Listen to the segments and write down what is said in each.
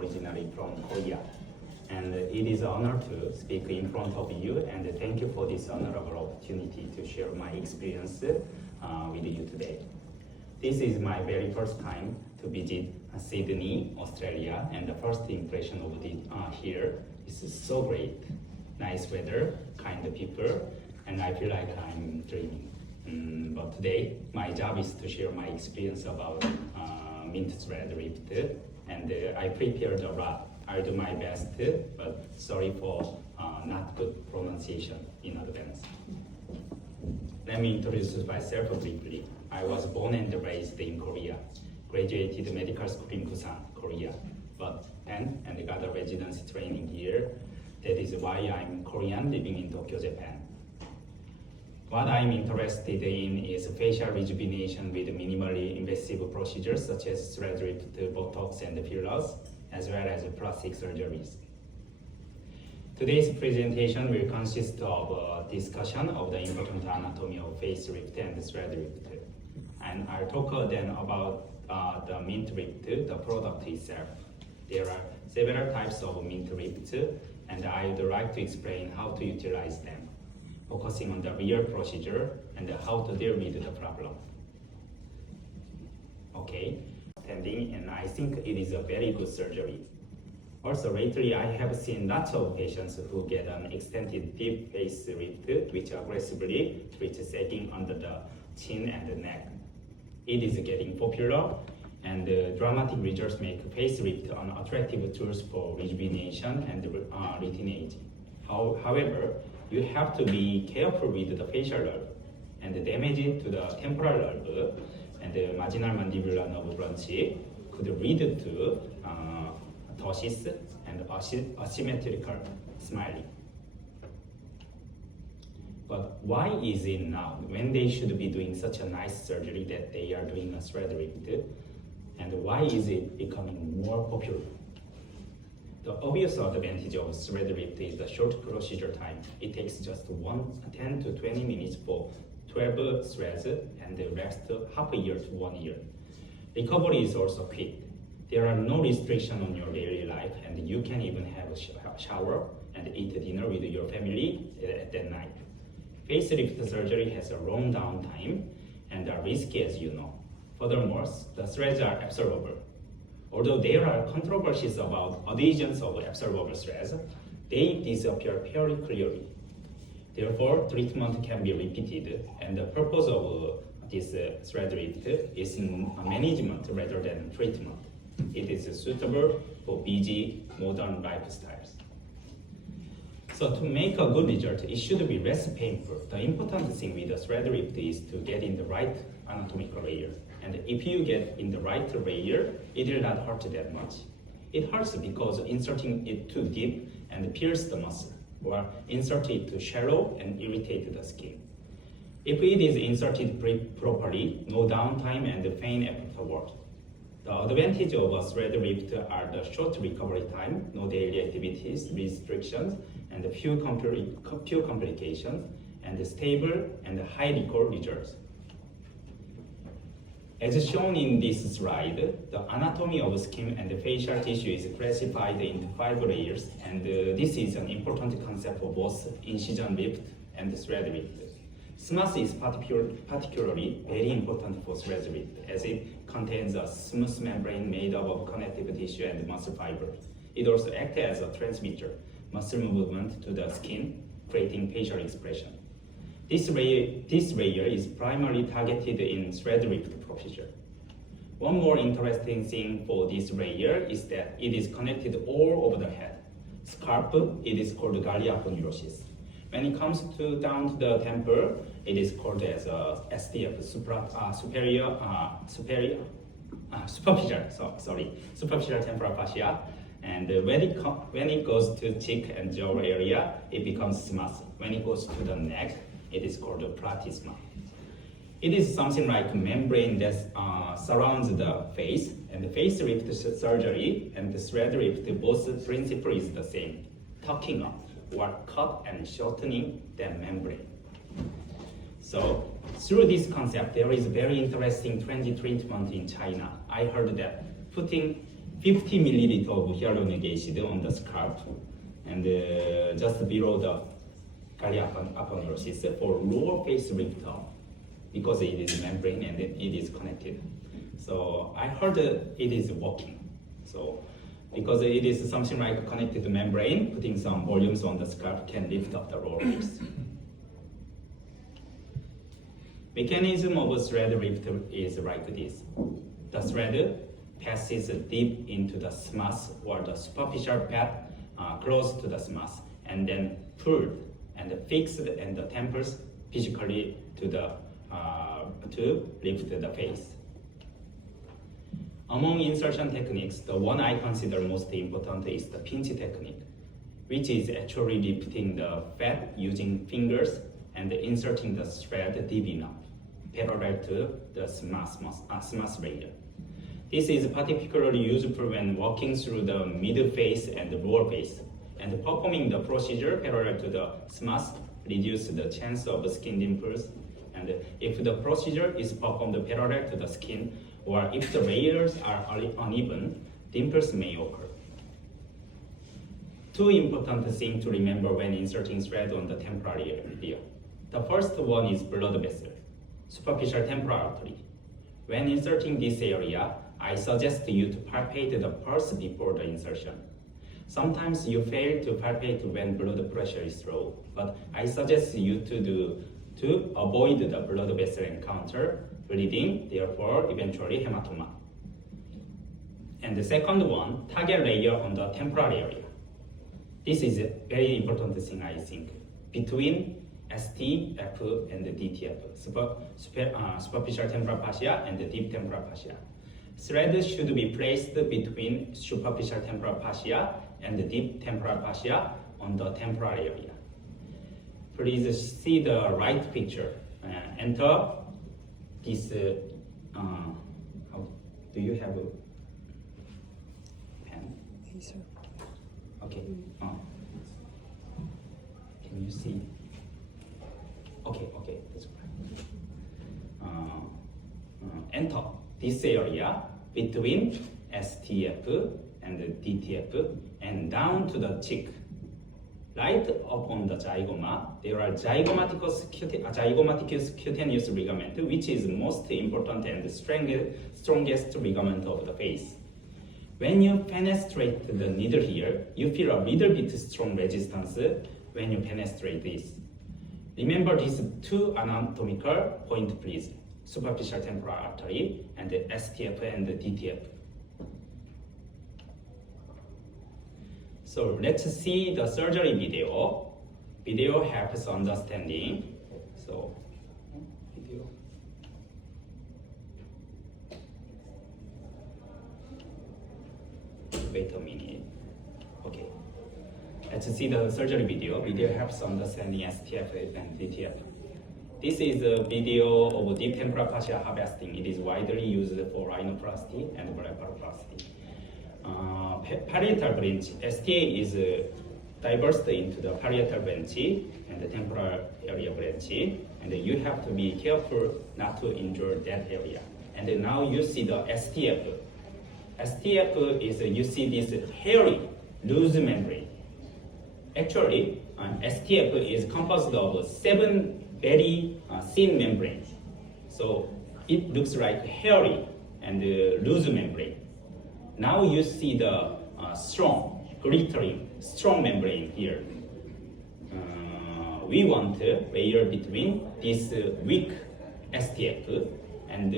originally from Korea. And it is an honor to speak in front of you, and thank you for this honorable opportunity to share my experience with you today. This is my very first time to visit Sydney, Australia, and the first impression of it here is so great. Nice weather, kind people, and I feel like I'm dreaming. But today, my job is to share my experience about mint thread rift, and I prepared a lot. I'll do my best, but sorry for not good pronunciation in advance. Let me introduce myself briefly. I was born and raised in Korea, graduated medical school in Busan, Korea, but and got a residency training here. That is why I'm Korean living in Tokyo, Japan. What I'm interested in is facial rejuvenation with minimally invasive procedures such as thread rift, Botox, and fillers, as well as plastic surgeries. Today's presentation will consist of a discussion of the important anatomy of face rift and thread rift. And I'll talk then about the mint rift, the product itself. There are several types of mint rift, and I would like to explain how to utilize them, focusing on the real procedure and how to deal with the problem. Okay, standing, and I think it is a very good surgery. Also, lately I have seen lots of patients who get an extended deep face rift, which aggressively treats sagging under the chin and the neck. It is getting popular, and dramatic results make face rift an attractive tool for rejuvenation and retinage. However, you have to be careful with the facial nerve and damage it to the temporal nerve, and the marginal mandibular nerve branch could lead to ptosis and asymmetrical smiling. But why is it now, when they should be doing such a nice surgery, that they are doing a thread rift? And why is it becoming more popular? The obvious advantage of thread rift is the short procedure time. It takes just 10 to 20 minutes for 12 threads and the rest half a year to 1 year. Recovery is also quick. There are no restrictions on your daily life, and you can even have a shower and eat dinner with your family at that night. Face rift surgery has a long downtime and are risky, as you know. Furthermore, the threads are absorbable. Although there are controversies about adhesions of absorbable threads, they disappear fairly clearly. Therefore, treatment can be repeated, and the purpose of this thread rift is management rather than treatment. It is suitable for busy, modern lifestyles. So to make a good result, it should be less painful. The important thing with the thread rift is to get in the right anatomical layer. And if you get in the right layer, it will not hurt that much. It hurts because inserting it too deep and pierce the muscle, or insert it too shallow and irritate the skin. If it is inserted properly, no downtime and pain afterward. The advantage of a thread rift are the short recovery time, no daily activities, restrictions, and few complications, and stable and high recall results. As shown in this slide, the anatomy of skin and facial tissue is classified into 5 layers, and this is an important concept for both incision rift and thread rift. SMAS is particularly very important for thread rift, as it contains a smooth membrane made up of connective tissue and muscle fibers. It also acts as a transmitter, muscle movement to the skin, creating facial expression. This layer is primarily targeted in thread rift procedure. One more interesting thing for this layer is that it is connected all over the head. Scalp, it is called galliaponeurosis. When it comes down to the temple, it is called as STF, superficial temporal fascia. And when it goes to cheek and jaw area, it becomes SMAS. When it goes to the neck, it is called platysma. It is something like a membrane that surrounds the face, and the face rift surgery and the thread rift, both principle is the same, tucking up or cut and shortening the membrane. So through this concept, there is very interesting trendy treatment in China. I heard that putting 50 milliliter of hyaluronic acid on the scalp, and just below the gallium aponeurosis for lower face lift up, because it is membrane and it is connected. So I heard it is working. So because it is something like connected membrane, putting some volumes on the scalp can lift up the lower face. Mechanism of a thread lift is like this. The thread passes deep into the SMAS or the superficial pad close to the SMAS, and then pulled and fixed and the temples physically to lift the face. Among insertion techniques, the one I consider most important is the pinch technique, which is actually lifting the fat using fingers and inserting the thread deep enough, parallel to the SMAS layer. This is particularly useful when walking through the middle face and the lower face, and performing the procedure parallel to the SMAS reduces the chance of skin dimples. And if the procedure is performed parallel to the skin, or if the layers are uneven, dimples may occur. Two important things to remember when inserting thread on the temporal area. The first one is blood vessel, superficial temporal artery. When inserting this area, I suggest you to palpate the pulse before the insertion. Sometimes you fail to palpate when blood pressure is low, but I suggest you to avoid the blood vessel encounter, bleeding, therefore eventually hematoma. And the second one, target layer on the temporal area. This is a very important thing, I think, between STF and the DTF, superficial temporal fascia and the deep temporal fascia. Thread should be placed between superficial temporal fascia and the deep temporal fascia on the temporal area. Please see the right picture. Enter this. Do you have a pen? Yes, sir. Okay. Can you see? Okay, that's right. Enter this area between STF and DTF and down to the cheek. Right upon the zygoma, there are zygomaticus cutaneous ligament, which is most important and strongest ligament of the face. When you penetrate the needle here, you feel a little bit strong resistance when you penetrate this. Remember these two anatomical points, please. Superficial temporal artery and the STF and the DTF. So let's see the surgery video. Video helps understanding. So, video. Wait a minute. Okay. Let's see the surgery video. Video helps understanding STF and DTF. This is a video of deep temporal fascia harvesting. It is widely used for rhinoplasty and blepharoplasty. Parietal branch, STA is diversed into the parietal branch and the temporal area branch, and you have to be careful not to injure that area. And now you see the STF. STF is, you see this hairy, loose membrane. Actually, STF is composed of 7 very thin membranes. So it looks like hairy and loose membrane. Now you see the strong, glittering, strong membrane here. We want a layer between this weak STF and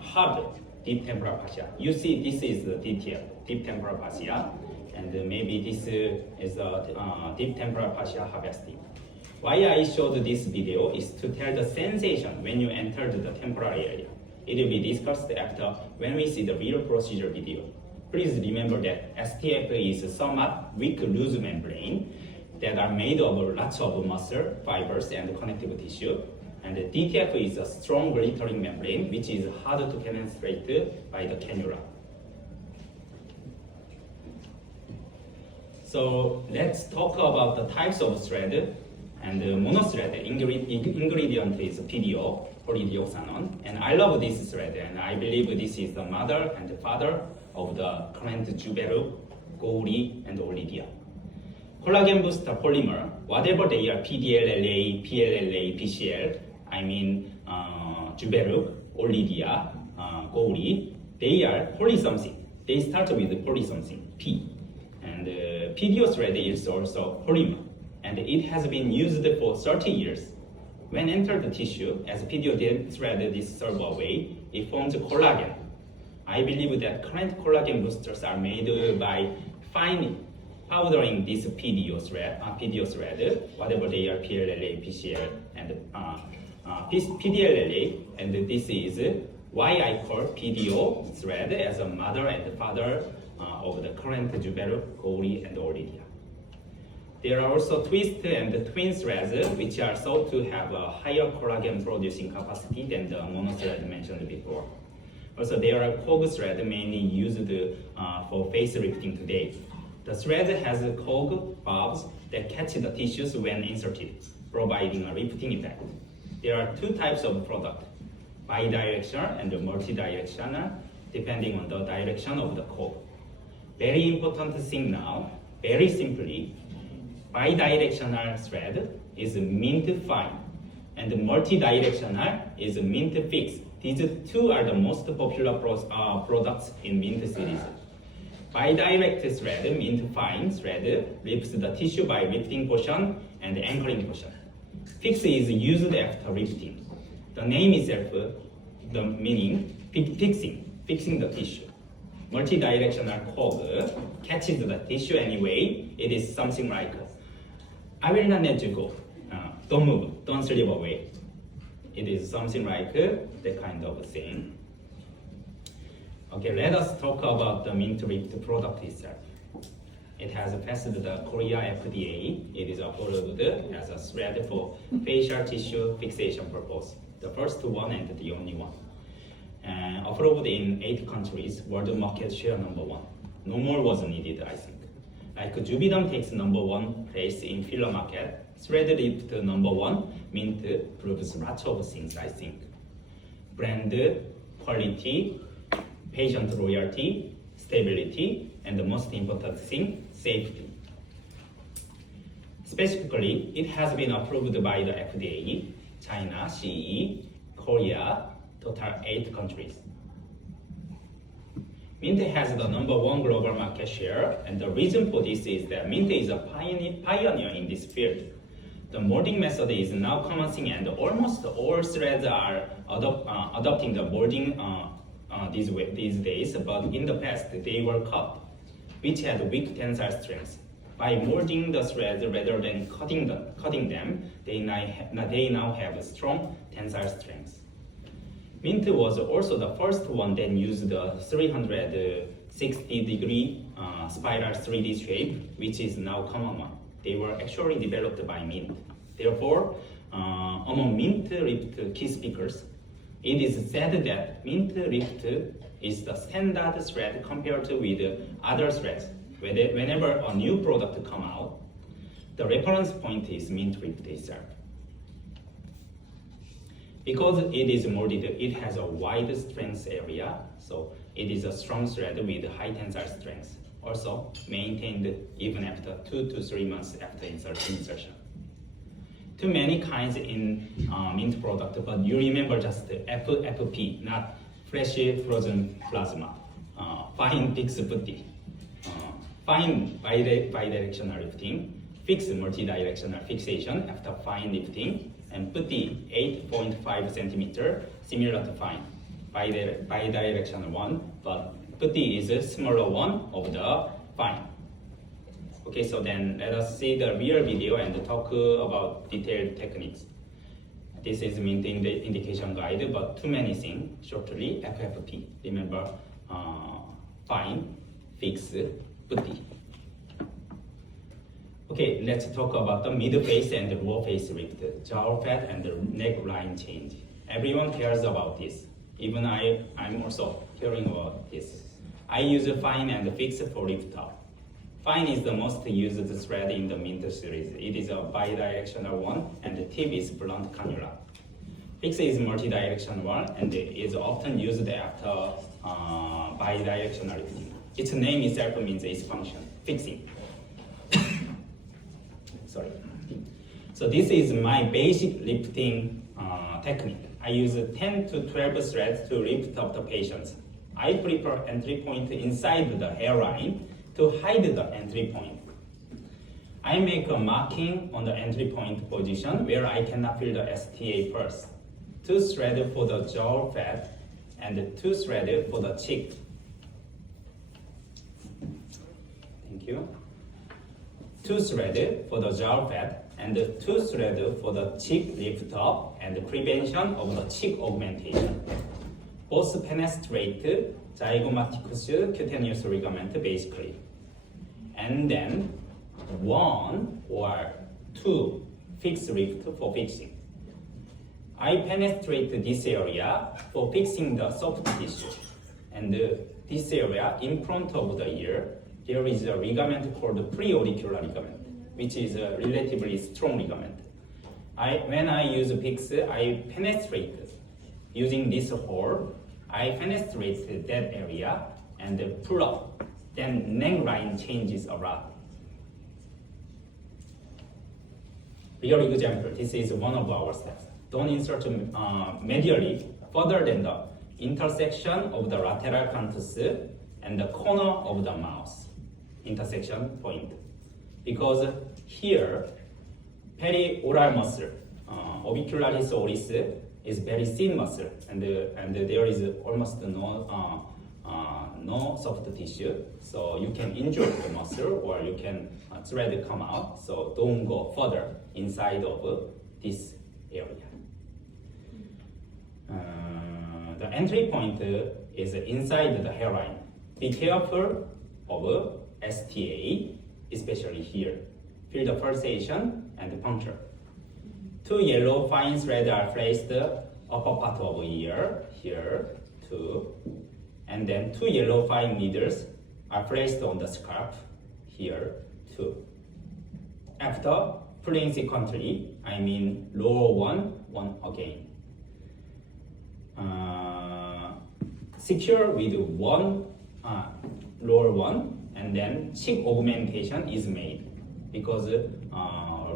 hard deep temporal fascia. You see this is the DTF, deep temporal fascia, and maybe this is a deep temporal fascia harvesting. Why I showed this video is to tell the sensation when you entered the temporal area. It will be discussed after when we see the real procedure video. Please remember that STF is somewhat weak loose membrane that are made of lots of muscle, fibers, and connective tissue. And the DTF is a strong glittering membrane which is hard to penetrate by the cannula. So let's talk about the types of thread. And monothread ingredient is PDO, polydioxanone. And I love this thread, and I believe this is the mother and the father of the current Juberu, Gouri, and Olidia. Collagen booster polymer, whatever they are, PDLLA, PLLA, PCL, I mean Juberu, Olidia, Gouri, they are poly something. They start with poly something, P. And PDO thread is also polymer, and it has been used for 30 years. When entered the tissue, as PDO thread dissolves away, it forms collagen. I believe that current collagen boosters are made by fine powdering this PDO thread, whatever they are, PLLA, PCL, and PDLLA, and this is why I call PDO thread as a mother and father of the current Juberu, Gouri, and Olidia. There are also twist and twin threads, which are thought to have a higher collagen producing capacity than the mono thread mentioned before. Also, there are cog thread mainly used for face lifting today. The thread has cog valves that catch the tissues when inserted, providing a lifting effect. There are two types of product, bidirectional and multidirectional, depending on the direction of the cog. Very important thing now, very simply, bidirectional thread is mint fine, and multidirectional is mint fix. These two are the most popular products in mint series. Bidirect thread, mint fine thread, lifts the tissue by lifting portion and anchoring portion. Fix is used after lifting. The name itself, the meaning, fixing the tissue. Multidirectional cog catches the tissue anyway. It is something like, I will not let you go. Don't move, don't slip away. It is something like that kind of thing. Okay, let us talk about the mint lift product itself. It has passed the Korea FDA. It is approved as a thread for facial tissue fixation purpose. The first one and the only one. Approved in 8 countries, world market share #1. No more was needed, I think. Like Juvidam takes #1 place in filler market, thread lift #1, mint proves lots of things, I think. Brand, quality, patient loyalty, stability, and the most important thing, safety. Specifically, it has been approved by the FDA, China, CE, Korea, total 8 countries. Mint has the #1 global market share, and the reason for this is that Mint is a pioneer in this field. The molding method is now common thing, and almost all threads are adopting the molding these days, but in the past they were cut, which had weak tensile strength. By molding the threads rather than cutting them, they now have strong tensile strength. Mint was also the first one that used the 360-degree spiral 3D shape, which is now common one. They were actually developed by Mint. Therefore, among Mint lift key speakers, it is said that Mint lift is the standard thread compared with other threads. Whenever a new product comes out, the reference point is Mint lift itself. Because it is molded, it has a wide strength area, so it is a strong thread with high tensile strength. Also maintained even after 2 to 3 months after insertion. Too many kinds in Mint product, but you remember just FFP, not fresh frozen plasma. Fine fix putty, fine bidirectional lifting, fix multidirectional fixation after fine lifting, and putty 8.5 centimeter, similar to fine, bidirectional one, but putty is a smaller one of the fine. Okay, so then let us see the real video and talk about detailed techniques. This is Mint in the indication guide, but too many things. Shortly, FFP. Remember, fine, fix, putty. Okay, let's talk about the mid face and the lower face lift, jowl fat and the neck line change. Everyone cares about this. Even I'm also caring about this. I use fine and fix for lift up. Fine is the most used thread in the Mint series. It is a bidirectional one, and the tip is blunt cannula. Fix is multidirectional one, and it is often used after bidirectional lifting. Its name itself means its function, fixing. Sorry. So this is my basic lifting technique. I use 10 to 12 threads to lift up the patients. I prefer entry point inside the hairline to hide the entry point. I make a marking on the entry point position where I cannot feel the STA first. 2 threads for the jaw fat and 2 threads for the cheek. Thank you. 2 threads for the jaw fat and 2 threads for the cheek lift up and prevention of the cheek augmentation. Both penetrate zygomaticus cutaneous ligament basically. And then 1 or 2 fixed lift for fixing. I penetrate this area for fixing the soft tissue. And this area in front of the ear, there is a ligament called preauricular ligament, which is a relatively strong ligament. When I use fix, I penetrate using this hole. I penetrate that area and pull up. Then neck line changes a lot. Real example, this is one of our steps. Don't insert medially further than the intersection of the lateral canthus and the corner of the mouth. Intersection point. Because here, perioral muscle, orbicularis oris, is very thin muscle, and there is almost no soft tissue. So you can injure the muscle, or you can thread come out. So don't go further inside of this area. The entry point is inside the hairline. Be careful of STA, especially here. Feel the pulsation and puncture. 2 yellow fine threads are placed upper part of ear, here, 2. And then 2 yellow fine needles are placed on the scalp, here, 2. After pulling sequentially, I mean lower one again. Secure with one lower one, and then cheek augmentation is made because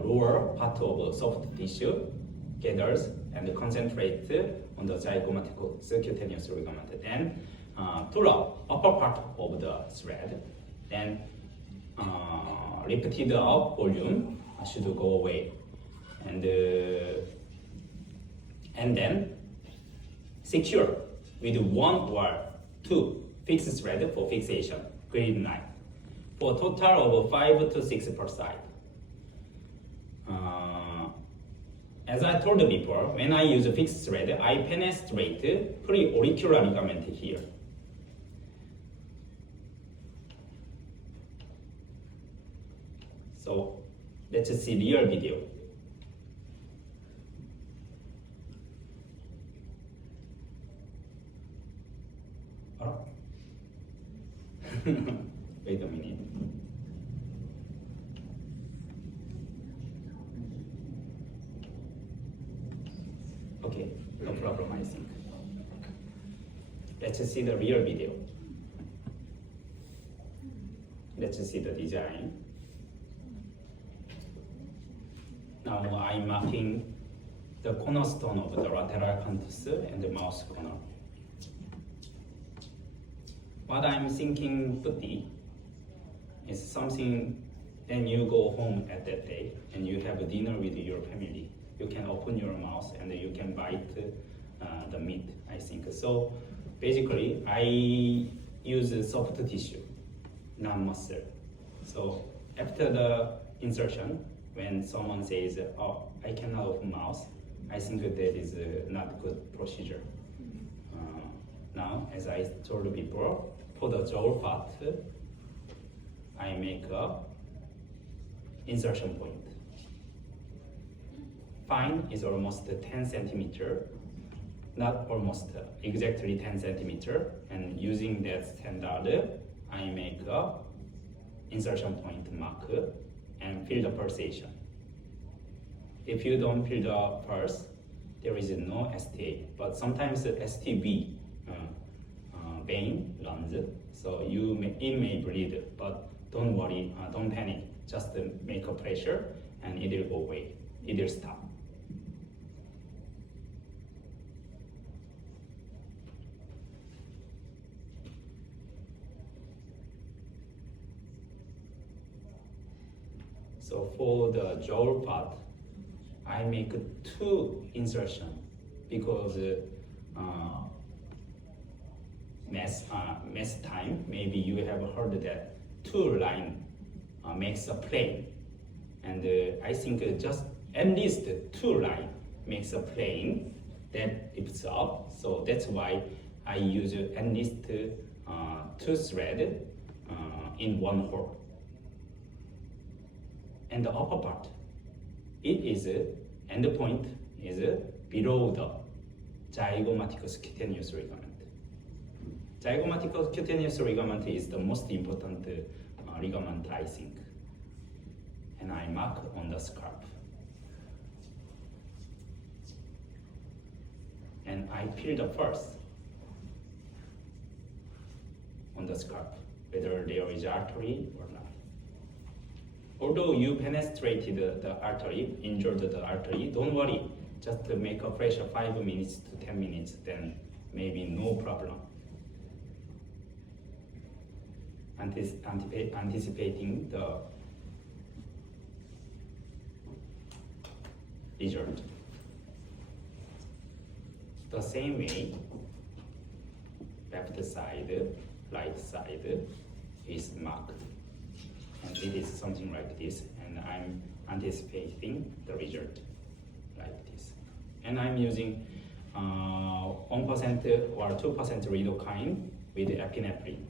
lower part of soft tissue gathers and concentrates on the zygomaticus cutaneous ligament. Then pull up upper part of the thread. Then lifted up volume should go away, and then secure with 1 or 2 fixed thread for fixation, green line, for a total of 5 to 6 per side. As I told before, when I use a fixed thread, I penetrate preauricular ligament here. So let's see real video. Wait a minute. Okay, no problem, I think. Let's see the real video. Let's see the design. Now I'm marking the cornerstone of the lateral canthus and the mouth corner. What I'm thinking, Putti, is something. Then you go home at that day and you have a dinner with your family. You can open your mouth and you can bite the meat, I think. So basically, I use soft tissue, non-muscle. So after the insertion, when someone says, oh, I cannot open mouth, I think that is not good procedure. Now, as I told before, for the jaw part, I make a insertion point. Fine is almost 10 centimeter, not almost exactly 10 centimeter, and using that standard, I make a insertion point mark and feel the pulsation. If you don't feel the pulse, there is no STA, but sometimes the STB vein runs, so it may bleed, but don't worry, don't panic. Just make a pressure, and it will go away. It will stop. So for the jaw part, I make 2 insertions because mass time. Maybe you have heard that 2 line makes a plane, and I think just at least 2 line makes a plane that lifts up. So that's why I use at least 2 threads in 1 hole. And the upper part, it is end point is below the zygomaticus cutaneous ligament. Zygomaticus cutaneous ligament is the most important ligament, I think. And I mark on the scalp. And I feel the pulse on the scalp, whether there is artery or not. Although you penetrated the artery, injured the artery, don't worry. Just make a pressure 5 minutes to 10 minutes, then maybe no problem. Anticipating the result. The same way, left side, right side is marked. And it is something like this, and I'm anticipating the result like this. And I'm using 1% or 2% lidocaine with epinephrine.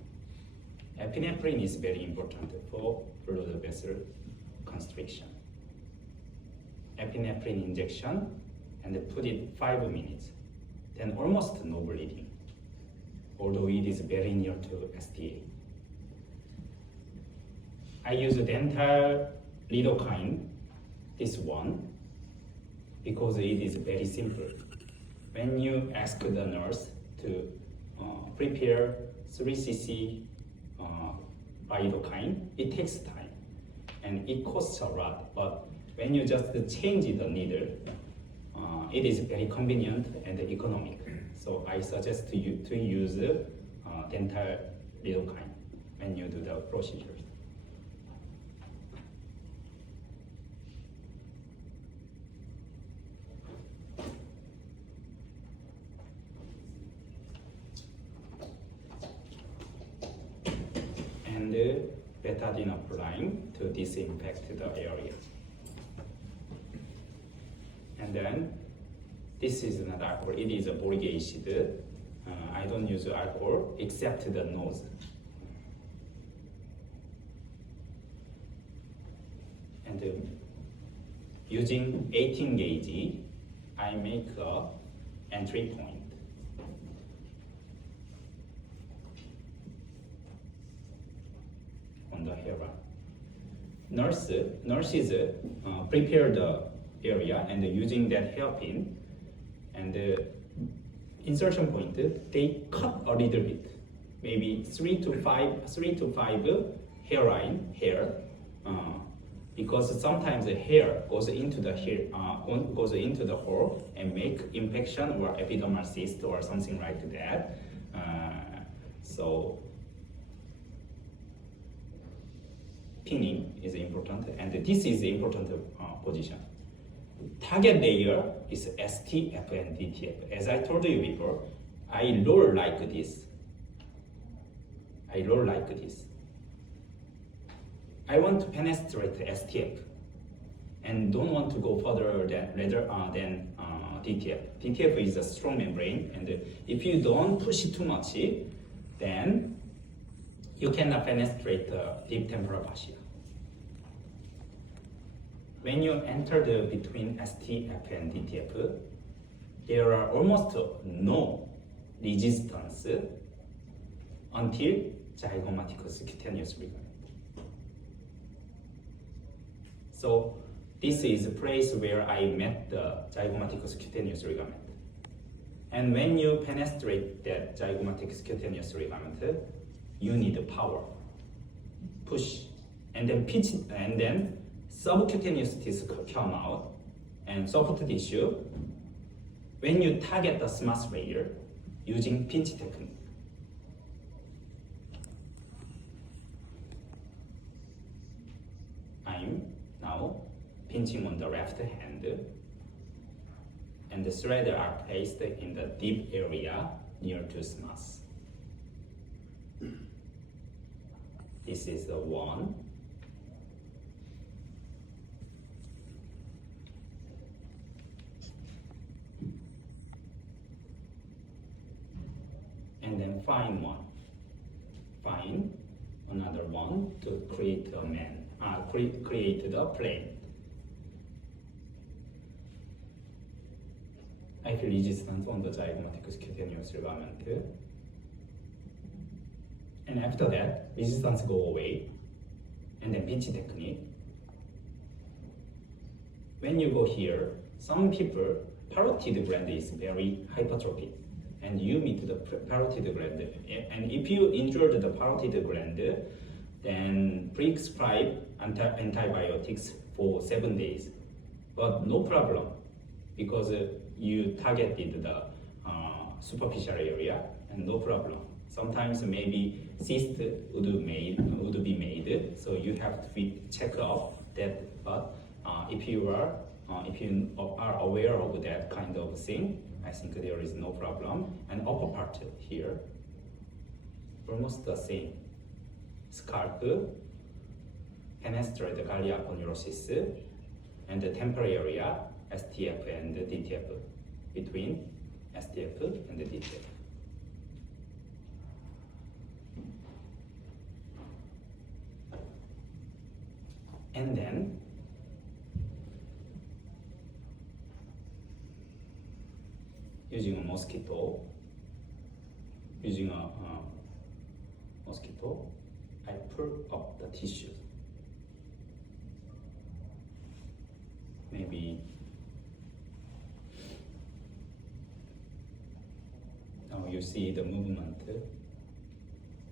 Epinephrine is very important for blood vessel constriction. Epinephrine injection, and put it 5 minutes, then almost no bleeding, although it is very near to STA. I use dental lidocaine, this one, because it is very simple. When you ask the nurse to prepare 3 cc lidocaine, it takes time and it costs a lot. But when you just change the needle, it is very convenient and economic. So I suggest to you to use dental lidocaine when you do the procedures. And betadine applying to disinfect the area. And then this is not alcohol, it is a boric acid. I don't use alcohol except the nose. And using 18 gauge, I make a entry point. On the hairline. Nurses prepare the area and using that hairpin and insertion point, they cut a little bit, maybe 3 to 5 hair, because sometimes the hair goes into the hole and make infection or epidermal cyst or something like that. So pinning is important, and this is the important position. Target layer is STF and DTF. As I told you before, I roll like this. I want to penetrate STF and don't want to go further than DTF. DTF is a strong membrane, and if you don't push it too much, then you cannot penetrate the deep temporal fascia. When you enter between STF and DTF, there are almost no resistance until zygomaticus cutaneous ligament. So this is a place where I met the zygomaticus cutaneous ligament. And when you penetrate that zygomatic cutaneous ligament, you need power, push, and then pitch, and then subcutaneous disc come out, and soft tissue. When you target the SMAS layer using pinch technique. I'm now pinching on the left hand, and the threads are placed in the deep area near to SMAS. This is the one. And then find one. Find another one to create a man. Create the plane. I feel resistance on the zygomatic cutaneous ligament. And after that, resistance go away. And then pinch technique. When you go here, some people, parotid gland is very hypertrophic. And you meet the parotid gland. And if you injured the parotid gland, then prescribe antibiotics for 7 days. But no problem, because you targeted the superficial area, and no problem. Sometimes maybe cyst would be made, so you have to be check out that. But if you are aware of that kind of thing, I think there is no problem. And upper part here, almost the same. Scalp, penetrate the gallia aponeurosis, and the temporal area, STF and DTF, between STF and DTF. And then using a mosquito, I pull up the tissue. Maybe now you see the movement,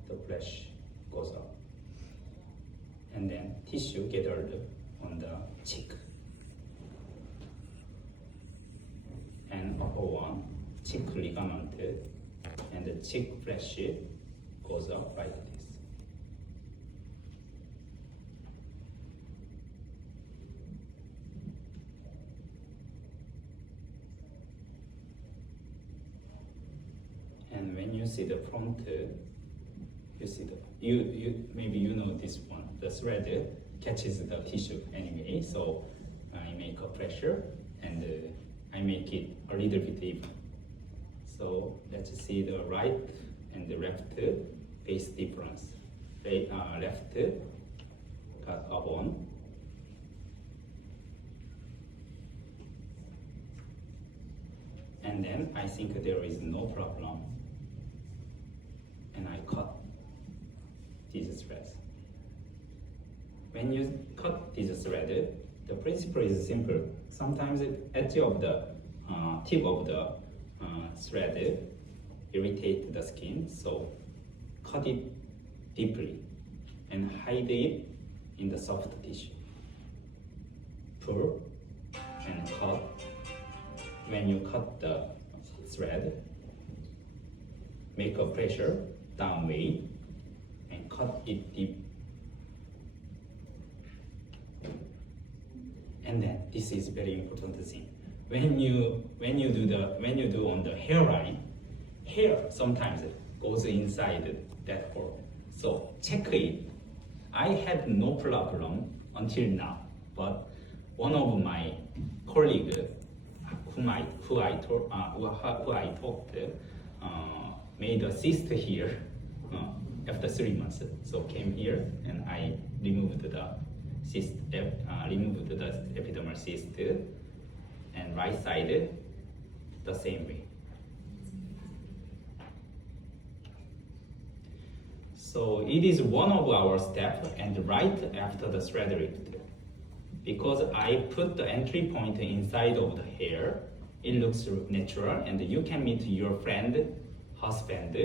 the flesh goes up, and then tissue gathered on the cheek, and upper one, cheek ligament, and the cheek flesh goes up like this. And when you see the front, you see maybe you know this one. The thread catches the tissue anyway, so I make a pressure and I make it a little bit even. So let's see the right and the left face difference. Left got a bone, and then I think there is no problem, and I cut these threads. When you cut this thread, the principle is simple. Sometimes the edge of the tip of the thread irritate the skin, so cut it deeply and hide it in the soft tissue. Pull and cut. When you cut the thread, make a pressure downward and cut it deep. And then this is very important thing. When you do on the hairline, hair sometimes goes inside that hole. So check it. I had no problem until now, but one of my colleagues who I talked made a cyst here after 3 months. So came here and I removed the cyst, removed the epidermal cyst, and right side the same way. So it is one of our steps, and right after the thread lift, because I put the entry point inside of the hair it looks natural, and you can meet your friend, husband,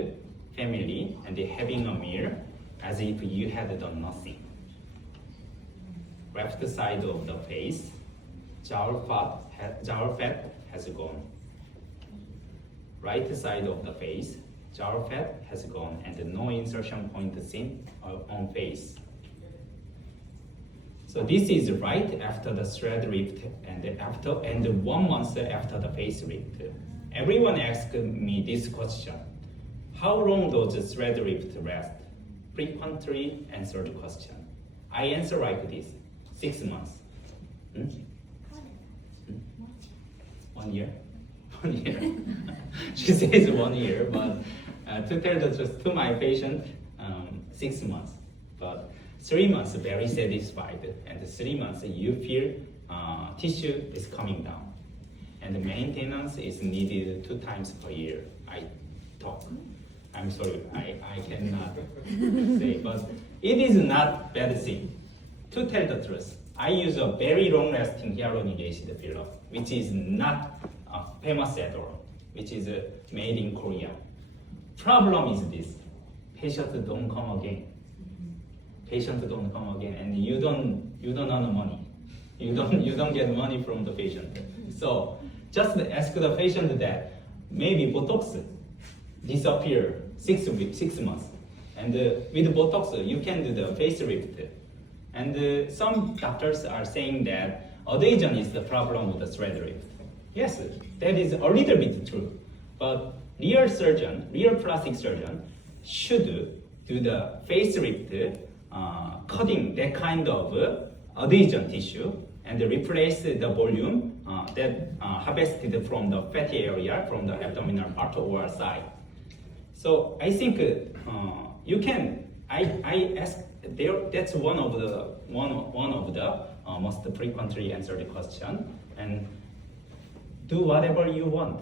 family, and having a meal as if you had done nothing. Left side of the face, jowl fat has gone. Right side of the face, jowl fat has gone, and no insertion point seen on face. So this is right after the thread lift and 1 month after the facelift. Everyone asks me this question: how long does the thread lift last? Frequently answered question. I answer like this: 6 months. 1 year? 1 year. She says 1 year, but to tell the truth to my patient, 6 months. But 3 months very satisfied, and 3 months you feel tissue is coming down, and the maintenance is needed 2 times per year. I talk. I'm sorry, I cannot say, but it is not bad thing. To tell the truth, I use a very long-lasting hyaluronic acid filler, which is not famous at all, which is made in Korea. Problem is this: patients don't come again. Patients don't come again, and you don't earn money. You don't get money from the patient. So just ask the patient that maybe Botox disappear 6 months, and with Botox you can do the facelift. And some doctors are saying that adhesion is the problem with the thread lift. Yes, that is a little bit true, but real plastic surgeon should do the facelift, cutting that kind of adhesion tissue and replace the volume that harvested from the fatty area from the abdominal part or side. So I think you can. I ask there. That's one of the most frequently answered question. And do whatever you want.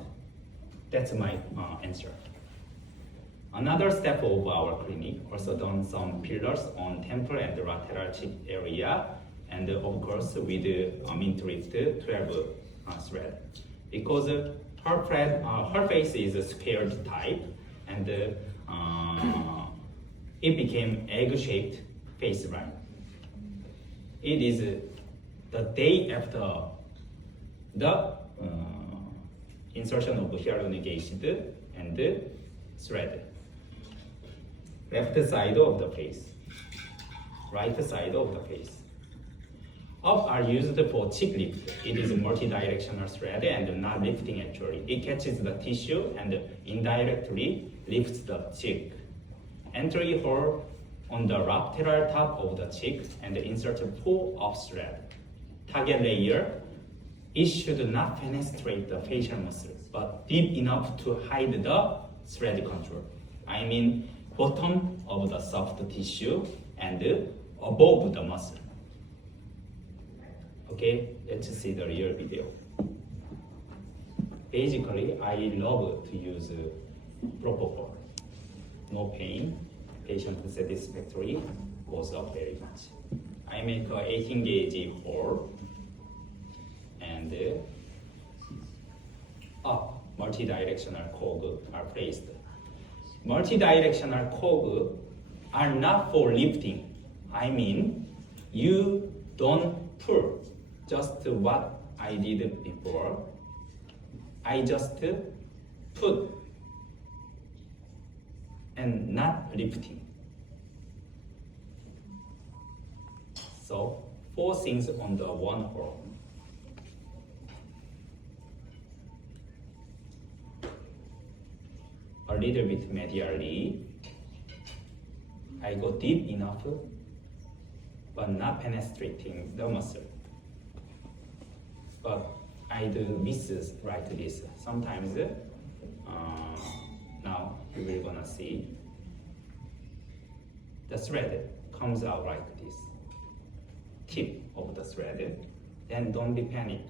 That's my answer. Another step of our clinic also done some fillers on temple and lateral cheek area, and of course with mint lift 12 thread, because her face is a squared type, and it became egg-shaped face line. It is the day after the insertion of hyaluronic acid and thread. Left side of the face, right side of the face. Up are used for cheek lift. It is a multi-directional thread and not lifting actually. It catches the tissue and indirectly lifts the cheek. Entry hole on the lateral top of the cheek and insert 4 of thread. Target layer, it should not penetrate the facial muscles, but deep enough to hide the thread control. I mean, bottom of the soft tissue and above the muscle. Okay, let's see the real video. Basically, I love to use propofol. No pain, patient satisfactory, goes up very much. I make a 18 gauge hole and up multi-directional cog are placed. Multi-directional cog are not for lifting. I mean, you don't pull, just what I did before. I just put and not lifting. So 4 things on the one hole. A little bit medially. I go deep enough, but not penetrating the muscle. But I do misses like this. Sometimes, now you will gonna see the thread comes out like this. Tip of the thread. Then don't be panicked.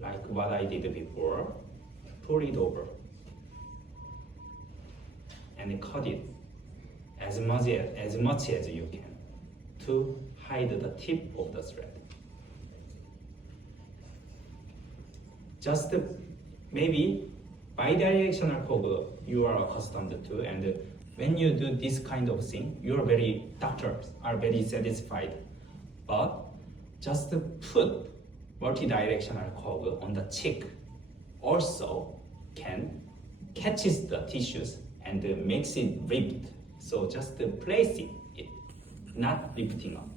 Like what I did before, pull it over and cut it as much as you can to hide the tip of the thread. just maybe bidirectional cog you are accustomed to, and when you do this kind of thing, doctors are very satisfied. But just put multidirectional cog on the cheek also can catches the tissues and makes it ripped. So just placing it, not lifting up.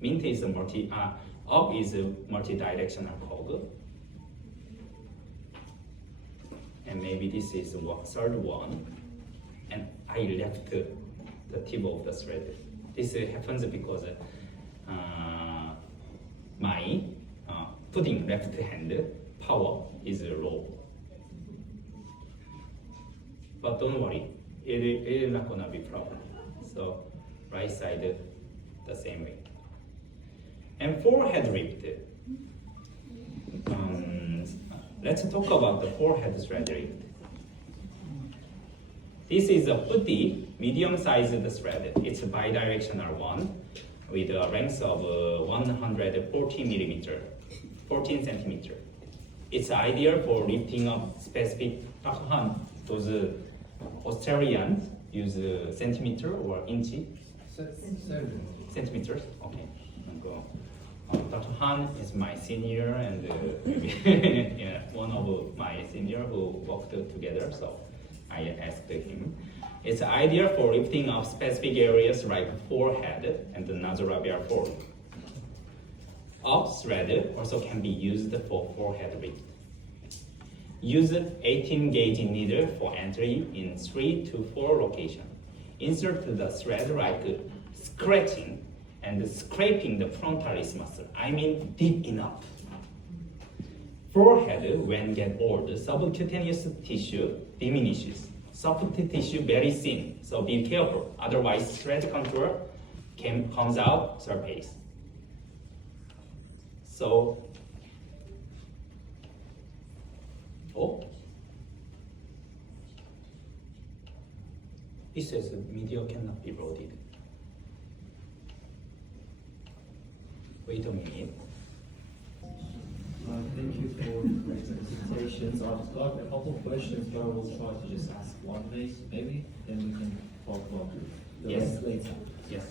Mint is up is a multidirectional cog. And maybe this is third one. And I left the tip of the thread. This happens because my putting left hand power is low. But don't worry, it is not gonna be problem. So right side the same way. And forehead ripped. Let's talk about the forehead thread ripped. This is a putty, medium-sized thread. It's a bidirectional one with a length of 140 millimeter, 14 centimeter. It's ideal for lifting up specific. Those Australians use centimeter or inch? Centimeters. Okay. Dr. Han is my senior and yeah, one of my senior who worked together. So I asked him. It's ideal for lifting up specific areas like forehead and the nasolabial fold. Up thread also can be used for forehead lift. Use 18 gauge needle for entry in 3 to 4 locations. Insert the thread like scratching and scraping the frontalis muscle. I mean deep enough. Forehead, when get old, subcutaneous tissue diminishes. Soft tissue very thin, so be careful. Otherwise, thread contour comes out surface. So, it says media cannot be loaded. Wait a minute. Thank you for the presentations. I've got a couple of questions, but I will try to just ask one maybe, then we can talk about the rest later. Yes.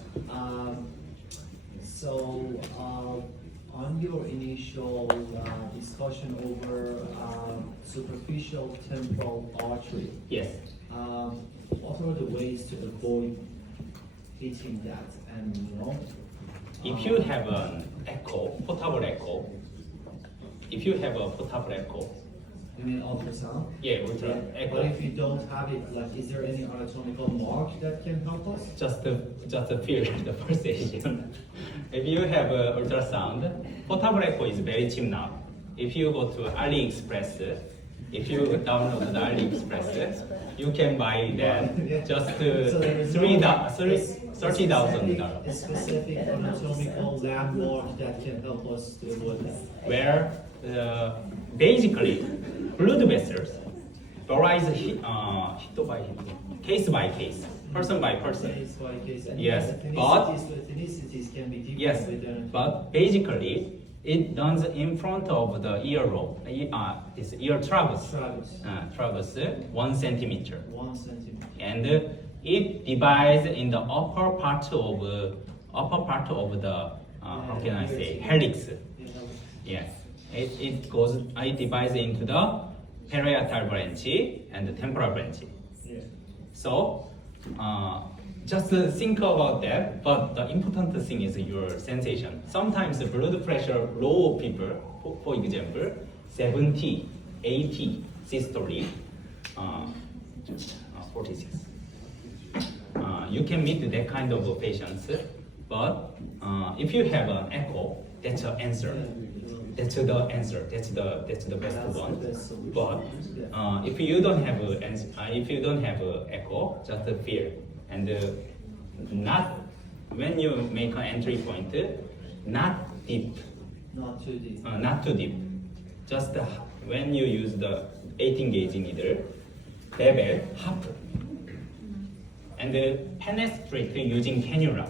On your initial discussion over superficial temporal artery, Yes. what are the ways to avoid hitting that? And If you have an portable echo, if you have a portable echo, you mean ultrasound? yeah, ultra But echo, if you don't have it, like, is there any anatomical mark that can help us? just feel the pulsation. If you have ultrasound, portable echo is very cheap now. If you go to AliExpress, if you download the AliExpress, you can buy that just $30,000. A specific anatomical landmark that can help us to avoid that. Where basically blood vessels varies case by case, person by person. Case by case. And Yes, ethnicities can be different Yes, with the but basically it runs in front of the ear rope, this ear tragus. Tragus 1 centimeter, 1 centimeter. and it divides in the upper part of the how can I say, helix. Yes, it divides into the parietal branch and the temporal branch. Yeah. So just think about that, but the important thing is your sensation. Sometimes the blood pressure low people, for example, 70, 80 systolic, 46. You can meet that kind of patients, but if you have an echo, that's the answer. That's the answer. That's the best one. But if you don't have a echo, just feel, and not when you make an entry point, not deep. Not too deep. Not too deep. Just when you use the 18 gauge needle, bevel half, and penetrate using cannula,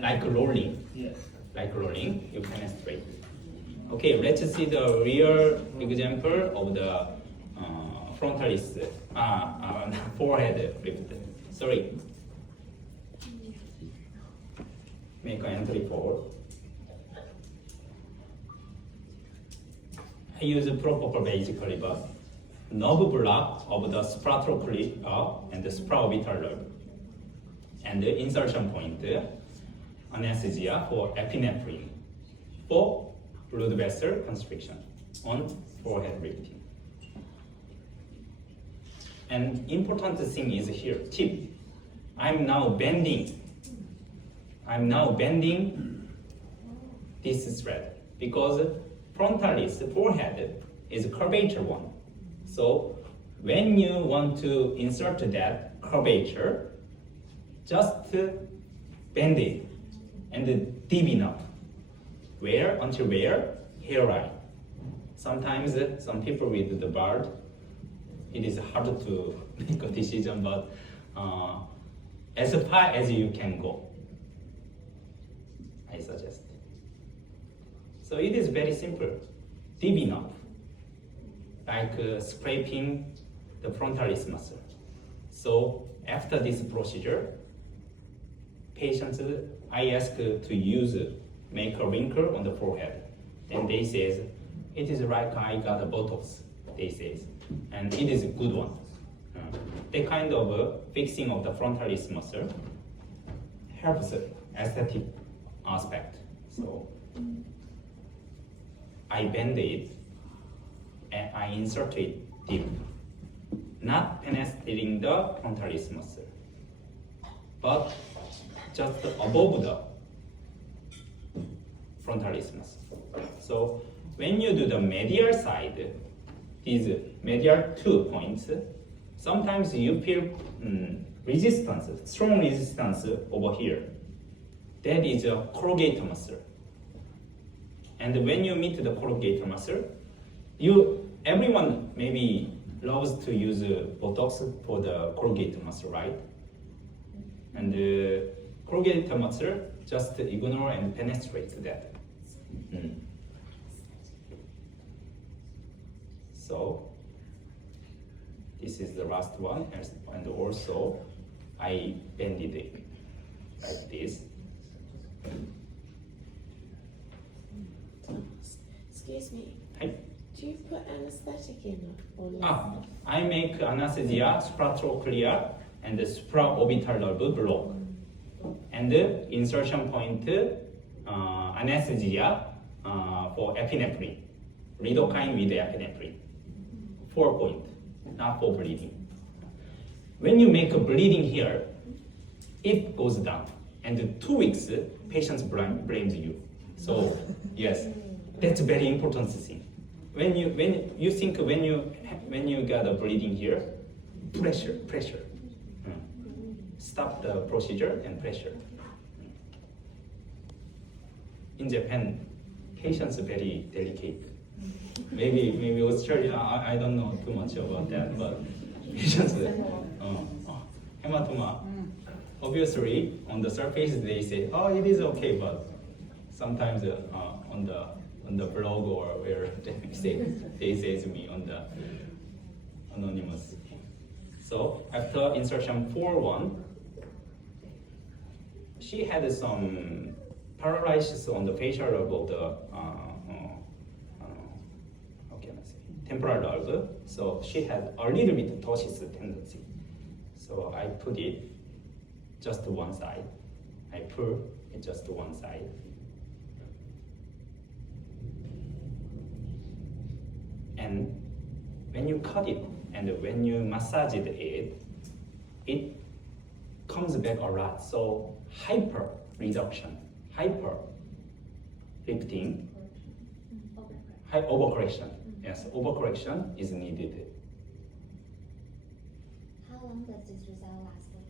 like rolling. Yes. Like rolling, you penetrate. Okay, let's see the real example of the frontalis, forehead lift. Sorry. Make an entry for. I use propofol basically, but nerve block of the supratrochlear and the supraorbital nerve. And the insertion point, anesthesia for epinephrine for blood vessel constriction on forehead lifting. And important thing is here, tip. I'm now bending this thread because frontalis, forehead, is a curvature one. So when you want to insert that curvature, just bend it and deep enough. Where? Until where? Hairline. Sometimes some people with the beard, it is hard to make a decision, but as far as you can go, I suggest. So it is very simple, deep enough, like scraping the frontalis muscle. So after this procedure, patients, I ask to make a wrinkle on the forehead. And they says, it is like I got a Botox, they says. And it is a good one. The kind of fixing of the frontalis muscle helps aesthetic aspect. So I bend it and I insert it deep, not penetrating the frontalis muscle, but just above the frontalis muscle. So when you do the medial side, these medial 2 points, sometimes you feel resistance, strong resistance over here. That is a corrugator muscle. And when you meet the corrugator muscle, everyone maybe loves to use Botox for the corrugator muscle, right? And the corrugator muscle just ignore and penetrate that. So this is the last one, and also I bended it like this. Excuse me. Hi. Do you put anesthetic in or not? I make anesthesia, supratrochlear, and the supraorbital nerve block. And the insertion point, anesthesia for epinephrine, lidocaine with epinephrine. 4 point, not for bleeding. When you make a bleeding here, it goes down. And in 2 weeks, patients blames you. So yes, that's a very important thing. When you think when you got a bleeding here, pressure. Stop the procedure and pressure. In Japan, patients are very delicate. Maybe Australia, I don't know too much about that, but patients, hematoma. Obviously, on the surface they say, oh, it is okay, but sometimes on the blog or where they say to me on the anonymous. So after insertion 4-1, she had some paralysis on the facial lobe of the temporal lobe. So she had a little bit ptosis tendency. So I put it just to one side. I pull it just to one side. And when you cut it and when you massage it comes back a lot. So hyper reduction, hyper lifting, high overcorrection. Yes, overcorrection is needed. How long does this result last for?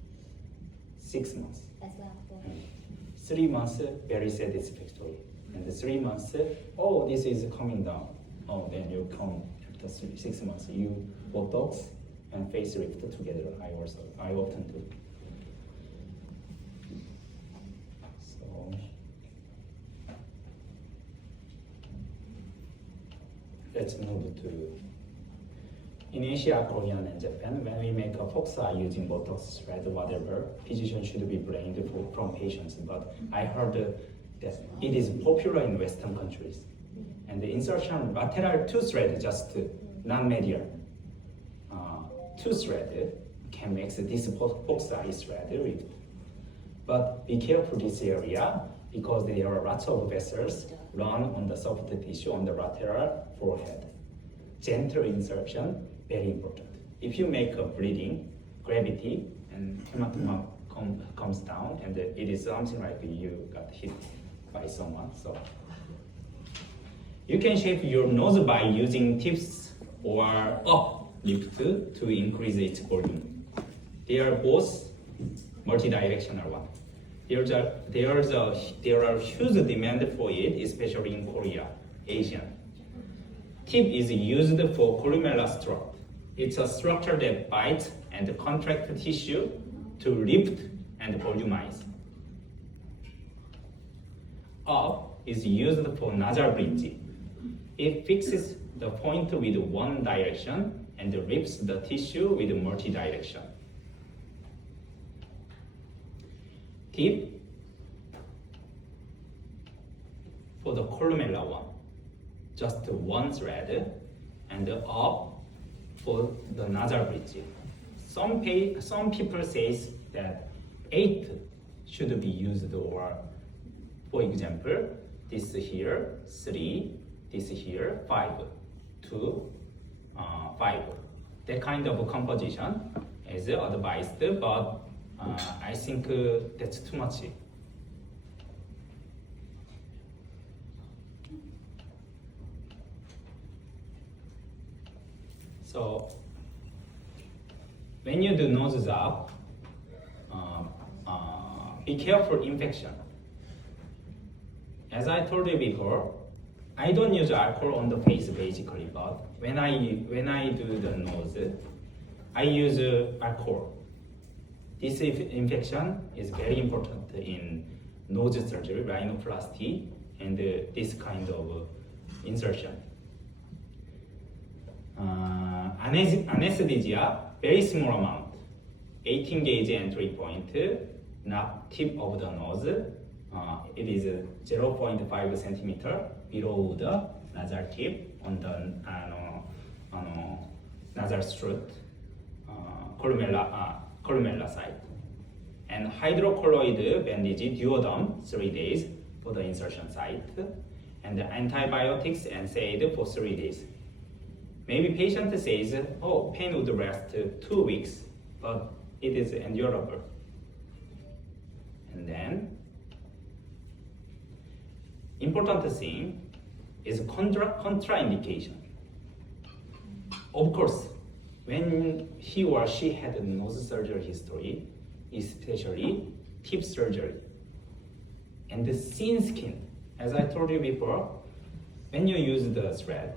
6 months. As well for? 3 months, very satisfactory. And 3 months, oh, this is coming down. Oh, then you come after 6 months, you Botox and facelift together. I often do. So let's move to in Asia, Korea, and Japan. When we make a FOXA using Botox, thread, whatever, physician should be trained from patients. But I heard that it is popular in Western countries. And the insertion lateral two thread, just non-medial two thread, can make this FOXA thread ripped. But be careful this area because there are lots of vessels run on the soft tissue on the lateral forehead. Gentle insertion, very important. If you make a bleeding, gravity, and hematoma comes down, and it is something like you got hit by someone. So you can shape your nose by using tips or up lift to increase its volume. They are both multi-directional one. There are huge demand for it, especially in Korea, Asian. Tip is used for columella strut. It's a structure that bites and contracts tissue to lift and volumize. Up is used for nasal bridge. It fixes the point with one direction and lifts the tissue with multi-direction. Tip for the columella one, just one thread, and up for the nasal bridge. Some people say that 8 should be used, or for example, this here 3, this here 5, 2, 5. That kind of composition is advised, but I think that's too much. So when you do nose job, be careful infection. As I told you before, I don't use alcohol on the face basically, but when I do the nose, I use alcohol. This infection is very important in nose surgery, rhinoplasty, and this kind of insertion. Anesthesia, very small amount, 18 gauge entry point, not tip of the nose. It is 0.5 centimeter below the nasal tip on the nasal strut, columella side. And hydrocolloid bandage duoderm 3 days for the insertion site, and antibiotics and NSAID for 3 days. Maybe patient says, oh, pain would last 2 weeks, but it is endurable. And then, important thing is contraindication. Of course, when he or she had a nose surgery history, especially tip surgery, and the thin skin, as I told you before, when you use the thread,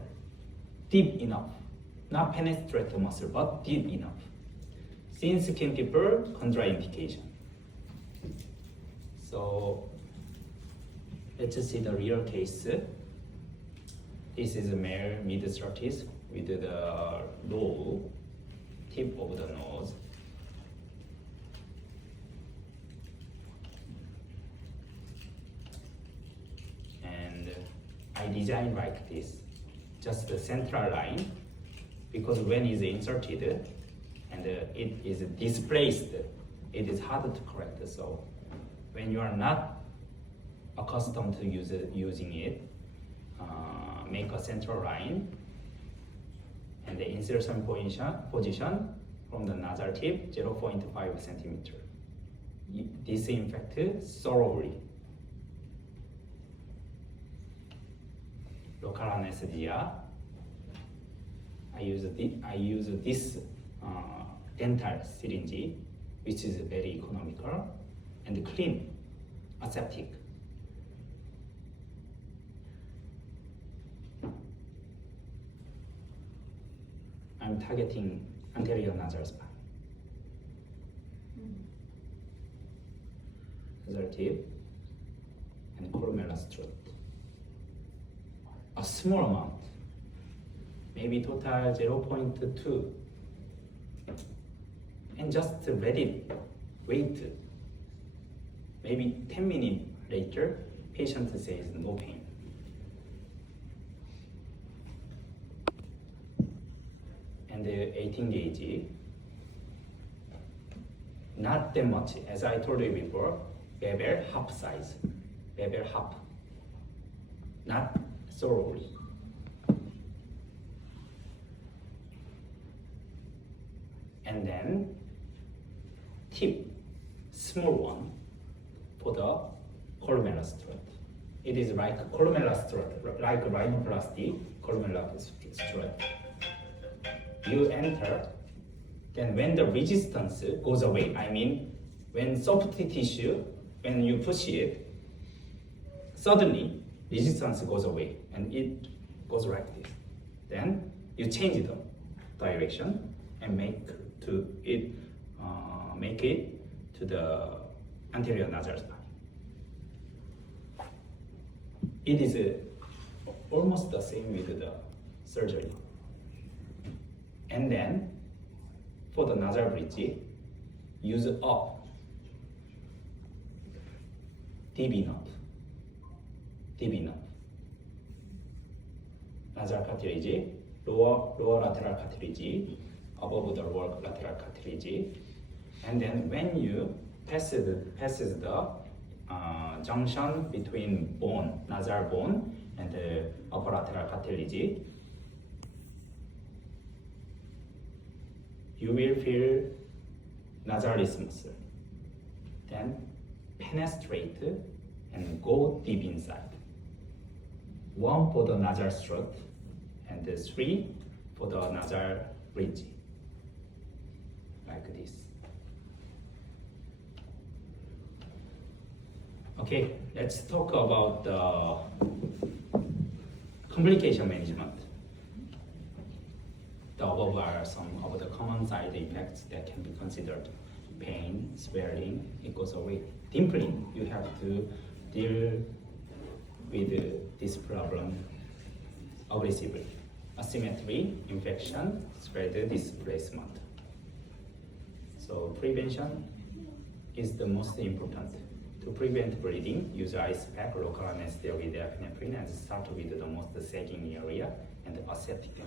deep enough, not penetrate the muscle, but deep enough. Thin skin people, contraindication. So let's see the real case. This is a male mid-30s with the low tip of the nose. And I designed like this, just the central line, because when it's inserted and it is displaced, it is hard to correct. So when you are not accustomed to using it, make a central line and the insertion position from the nasal tip 0.5 centimeter. Disinfect thoroughly. Local anesthesia. I use this dental syringe, which is very economical and clean, aseptic. I'm targeting anterior nasal spine. Nasal tip and columella strut. A small amount, maybe total 0.2. And just let it wait. Maybe 10 minutes later, patient says no pain. And the 18 gauge, not that much. As I told you before, bevel half size, bevel half, not thoroughly. And then tip, small one, for the columellar strut. It is like columellar strut, like rhinoplasty columellar strut. You enter, then when the resistance goes away, I mean, when soft tissue, when you push it, suddenly resistance goes away and it goes like this. Then you change the direction and make it to the anterior nasal spine. It is almost the same with the surgery. And then for the nasal bridge, use up, deep enough, nasal cartilage, lower lateral cartilage, above the lower lateral cartilage, and then when you passes the junction between bone, nasal bone, and the upper lateral cartilage, you will feel nasalis muscle. Then penetrate and go deep inside. 1 for the nasal strut and 3 for the nasal bridge. Like this. Okay, let's talk about the complication management. The above are some of the common side effects that can be considered. Pain, swelling, it goes away. Dimpling, you have to deal with this problem aggressively. Asymmetry, infection, spread, displacement. So prevention is the most important. To prevent bleeding, use ice pack, local anesthesia with epinephrine, and start with the most sagging area and aseptic.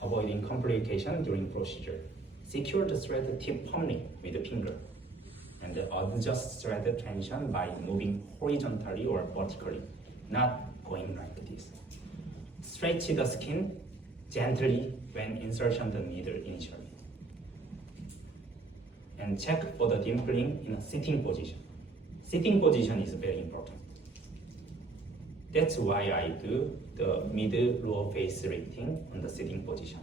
Avoiding complication during procedure. Secure the thread tip firmly with the finger and adjust thread tension by moving horizontally or vertically, not going like this. Stretch the skin gently when insertion the needle initially. And check for the dimpling in a sitting position. Sitting position is very important. That's why I do the mid-lower face lifting on the sitting position.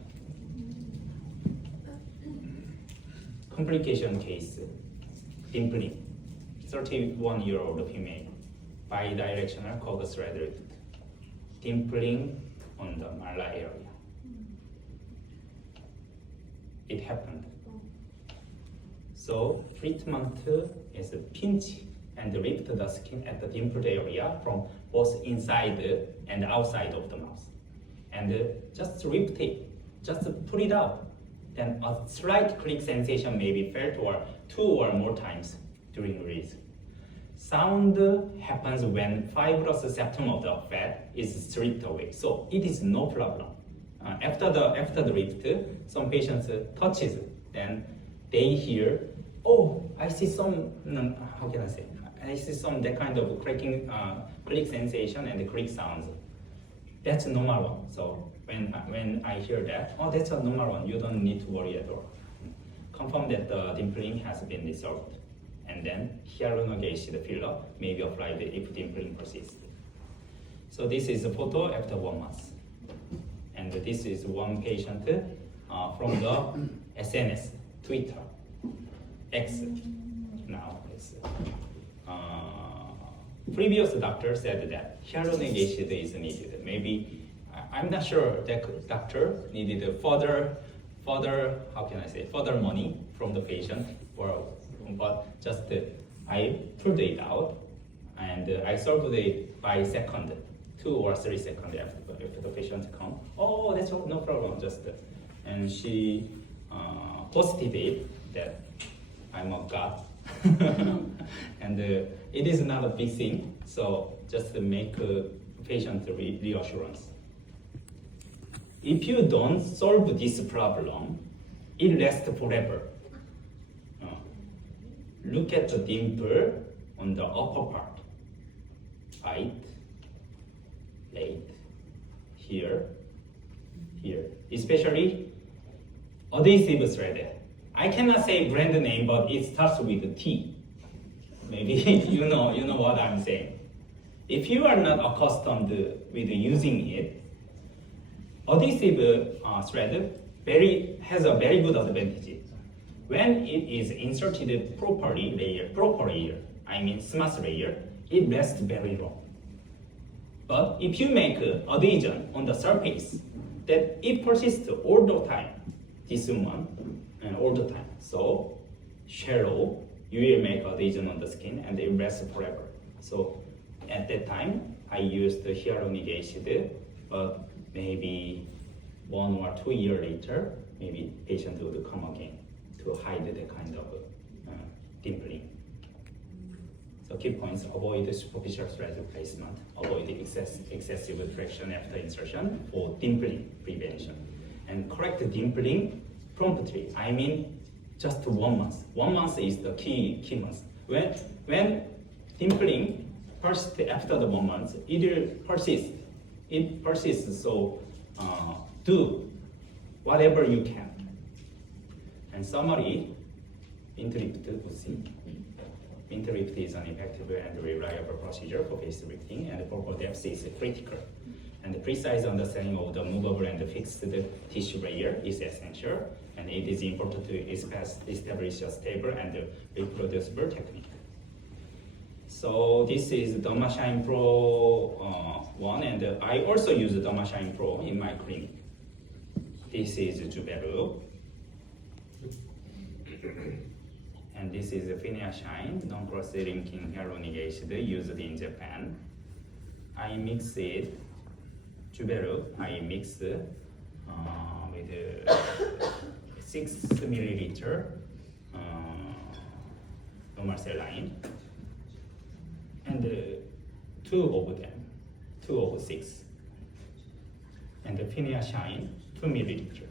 Complication case, dimpling, 31-year-old female, bidirectional curved thread lift, dimpling on the malar area. It happened. So treatment is pinch and lift the skin at the dimpled area from both inside and outside of the mouth. And just lift it, just pull it out. Then a slight click sensation may be felt or 2 or more times during release. Sound happens when fibrous septum of the fat is stripped away. So it is no problem. After the lift, some patients touches, then they hear, oh, I see some, how can I say? I see some that kind of cracking, click sensation and click sounds. That's a normal one. So when I hear that, oh, that's a normal one. You don't need to worry at all. Confirm that the dimpling has been resolved, and then hyaluronate acid filler may be applied if dimpling persists. So this is a photo after 1 month, and this is one patient from the SNS, Twitter, X. Now it's. Previous doctor said that hyaluronic acid is needed. Maybe I'm not sure that doctor needed further how can I say, further money from the patient, but just I pulled it out and I solved it by second. 2 or 3 seconds after the patient come. Oh, that's all, no problem, just. And she positive it that I'm a god. And it is not a big thing, so just to make a patient reassurance. If you don't solve this problem, it lasts forever. Look at the dimple on the upper part. Right, late, here, here. Especially adhesive thread. I cannot say brand name, but it starts with a T. Maybe you know what I'm saying. If you are not accustomed with using it, adhesive thread has a very good advantage. When it is inserted proper layer, I mean smooth layer, it lasts very long. But if you make adhesion on the surface, that it persists all the time, this one, all the time. So shallow, you will make adhesion on the skin and it lasts forever. So at that time, I used hyaluronic acid, but maybe 1 or 2 years later, maybe patient would come again to hide the kind of dimpling. So key points: avoid superficial thread placement, avoid excessive traction after insertion, or dimpling prevention. And correct dimpling promptly. I mean, just 1 month. 1 month is the key month. When dimpling persists after the 1 month, it will persist. It persists. So do whatever you can. And summary: Interlift boosting. Interlift is an effective and reliable procedure for facelifting, and purple depth is critical. And the precise understanding of the movable and fixed tissue layer is essential, and it is important to establish a stable and reproducible technique. So this is DermaShine Pro 1, and I also use DermaShine Pro in my clinic. This is Jubelu. And this is FiniaShine, non-cross-linking hyaluronic acid used in Japan. I mix it, Jubelu, I mix with 6 milliliter normal saline, and 2 of them, 2 of 6. And the FiniaShine, 2 milliliter.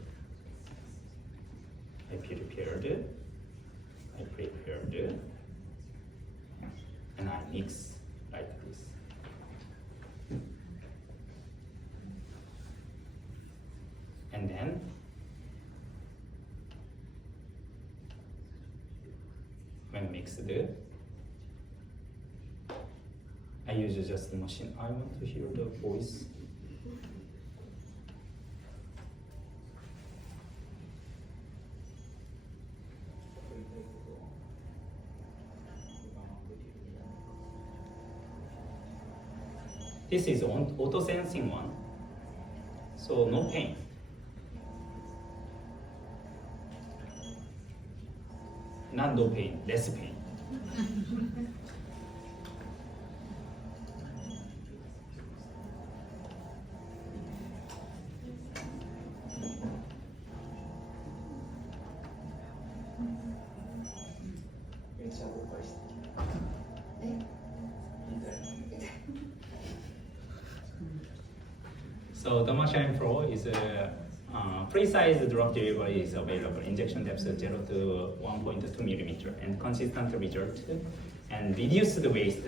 I prepared, and I mix like this. And then when mixed, I use just the machine. I want to hear the voice. This is auto-sensing one, so no pain. Not no pain, less pain. So DermaShine Pro is a precise drug delivery is available. Injection depth 0 to 1.2 millimeter, and consistent result, and reduce the waste.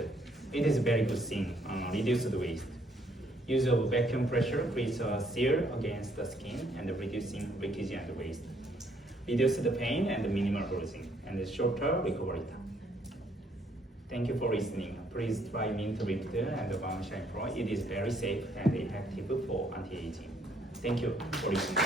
It is a very good thing. Reduce the waste. Use of vacuum pressure creates a seal against the skin and reducing leakage and waste. Reduce the pain and minimal bruising, and shorter recovery time. Thank you for listening. Please try Interlift and DermaShine Pro. It is very safe and effective for anti-aging. Thank you for listening.